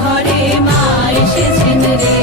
ঘরে মা এসেছেন রে।